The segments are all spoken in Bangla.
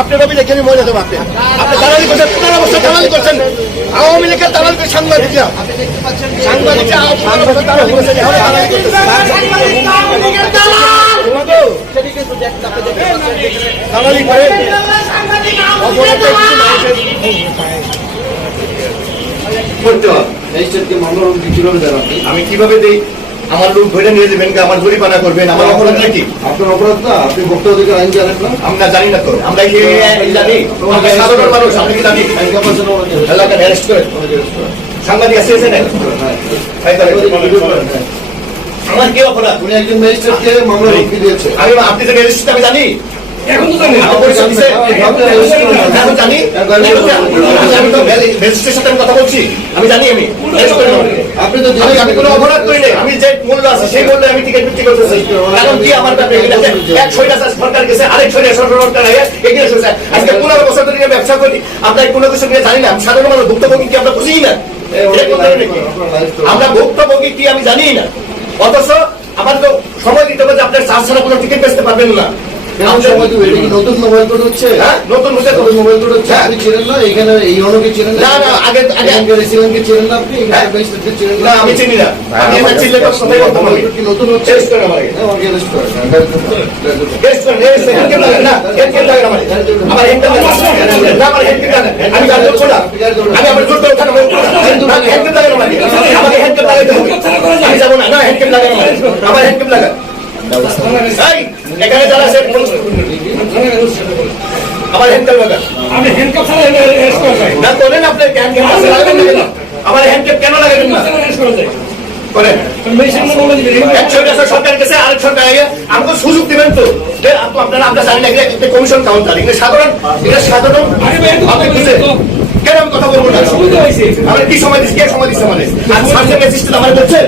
আপনি রবি লেখে আমি মরে যাবো। আপনি আপনি দালালি করছেন, 15 বছর দালালি করছেন। আওয়ামী লীগের দালাল করে সাংবাদিকরা, সাংবাদিকরা 15 বছর দালালি করেছেন, এখন দালালি করতেছে। দালালি করে আমি কিভাবে দিই? আমার লোক ধরে নিয়ে যাবেন, আমার জরিমানা করবেন, আমার অপরাধ নাকি? আপনার অপরাধ না, আপনি ভোক্তা অধিকার আইন জানেন না? আমরা জানি না তো, আমরা কি জানি? আমরা সাধারণ মানুষ, আপনি কি জানি? এলাকার অ্যারেস্ট করেন, সাংবাদিক আছে এখানে? আমার কি অপরাধ? উনি একজন ম্যাজিস্ট্রেটকে মামলা রুখে দিয়েছে। আপনি যে রেজিস্ট্রি আমি জানি, এখন তো জানি এখন জানি, আমি তো রেজিস্ট্রির সাথে আমি কথা বলছি, আমি জানি। আপনি তো আমি কোনো অপরাধ করি নাই, আমি যে মূল্য আছে সেই মূল্যে আমি টিকিট বিক্রি করতেছি। কারণ কি আমার ব্যাপারে এক সৈরাচার সরকার গেছে, আরেক সৈরাচার সরকার এগিয়ে এসেছে। আজকে 15 বছর ধরে ব্যবসা করি, আপনার কোনো কিছু নিয়ে জানি না। সাধারণ মানুষ ভুক্তভোগী কি আমরা বুঝি না? আমরা ভুক্তভোগী কি আমি জানি না, অথচ আমার তো সময় দিতে হবে যে আপনার চার্জ ছাড়া কোনো টিকিট বেচতে পারবেন না। নতুন মোবাইল কোড হচ্ছে, নতুন মোবাইল কোড হচ্ছে। আপনি ছিলেন না এখানে, এই অনকে ছিলেন না? না, আগে রেসিডেন্টকে ছিলেন না আপনি? ম্যাজিস্ট্রেটকে ছিলেন না? আমি চিনি না। আমি এটা চিনলে তো সবাই বলতাম। আমি কি নতুন হচ্ছে? টেস্ট করেন আমাকে, আমাকে রেস্ট করেন। টেস্ট করেন। হেড কেন লাগে না? হেড কেন লাগে না? আমার হেড কেন লাগে না? আমার হেড কেন লাগে? আমি গাড়ি ধরবো না, আমি আমার জোর করে ওঠানো হেড কেন লাগে না? আমাকে হেড কেন লাগাইতে হবে? আমি যাবো না। না, হেড কেন লাগে না? আমার হেড কেন লাগে? এখানে যারা আছে আমার হ্যান্ডক্যাপ লাগা, আমি হ্যান্ডকাপ ছাড়া অ্যারেস্ট করা যায় না করেন। আপনি আমার হ্যান্ডক্যাপ কেন লাগাবেন না? অ্যারেস্ট করা যায় করেন। মেশিন বলে দিবেন এক সরকার কাছে আরেক সরকার আমাকে সুযোগ দিবেন তো। আপনারা আমরা জানি না, একটা কমিশন কাউন্টার, এটা সাধারণ আপনি বুঝে কেন আমি কথা বলবো না? সুবিধা হয়েছে আমার কি সময় দিচ্ছে? কে সময় দিচ্ছে? মানে আর সার্জেন্ট অ্যাসিস্ট্যান্ট আমার বলছে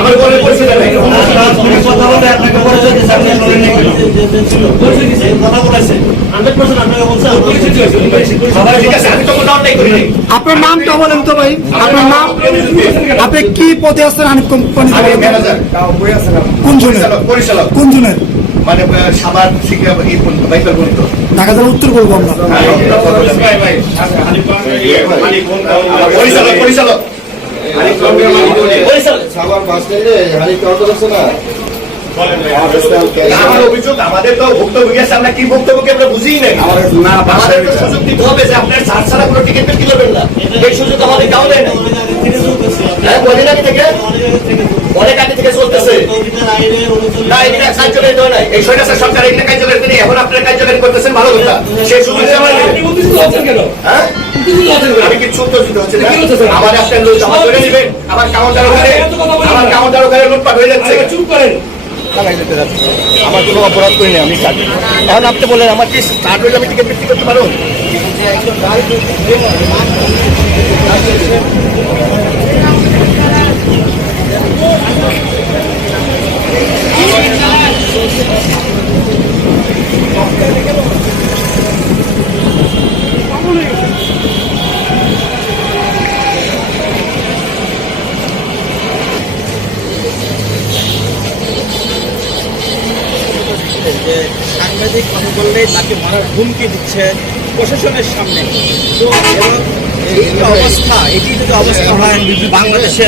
আমার বলে পরিচয় দেয় কথা বলে আপনাকে পরিচয় দিচ্ছে, আপনি শোনেন নাকি? কথা বলেছে 100% আপনাকে বলছে। ঠিক আছে, আমি তো কোনো অন্যায় করি নাই। আপনার নামটা বলেন তো ভাই, আপনার নাম? আপনি কি পদে আসছেন হানিফ কোম্পানি? আমি ম্যানেজার, কোন জনের? পরিচালক, কোন জনের? মানে সাবার থেকে এই পর্যন্ত বাইকার পর্যন্ত ঢাকা জেলা উত্তর করবো আমরা। পরিচালক, পরিচালক, সাভার বাস স্ট্যান্ডে হানিফ কাউন্টার আছে না? আমার অভিযোগ, আমাদের তো ভুক্তভোগী আছে, আমরা কি ভুক্তভোগী আমরা বুঝিই নাই। আমাদের তো সুযোগ দিতে হবে যে আপনার চার্জ ছাড়া কোনো টিকিট বিক্রি করবেন না, এই সুযোগ আমাদের কাউ দেয় না। অনেক আগে থেকে, অনেক আগে থেকে চলতেছে না, এখানে কার্যকারী দেওয়া নাই। এই সরকার সরকার এখানে কার্যকারী নেই, এখন আপনার কার্যকারী করতেছেন, ভালো কথা। সেই সুযোগ আমার কেন হ্যাঁ আমি কিছু উত্তর দিতে হচ্ছে না। আমার আপনার লোক জমা করে নেবেন, আমার কাউন্টার ওখানে, আমার কাউন্টার ওখানে লুটপাট হয়ে যাচ্ছে। চুপ করেন। আমার কোনো অপরাধ করি না, আমি কাটি। এখন আপনি বললেন আমার কি স্টার্ট হইলে আমি টিকিট বিক্রি করতে পারবো? যে সাংবাদিক কথা বললেই তাকে মারার হুমকি দিচ্ছে প্রশাসনের সামনে। তো এবং এই অবস্থা, এটি যদি অবস্থা হয় বাংলাদেশের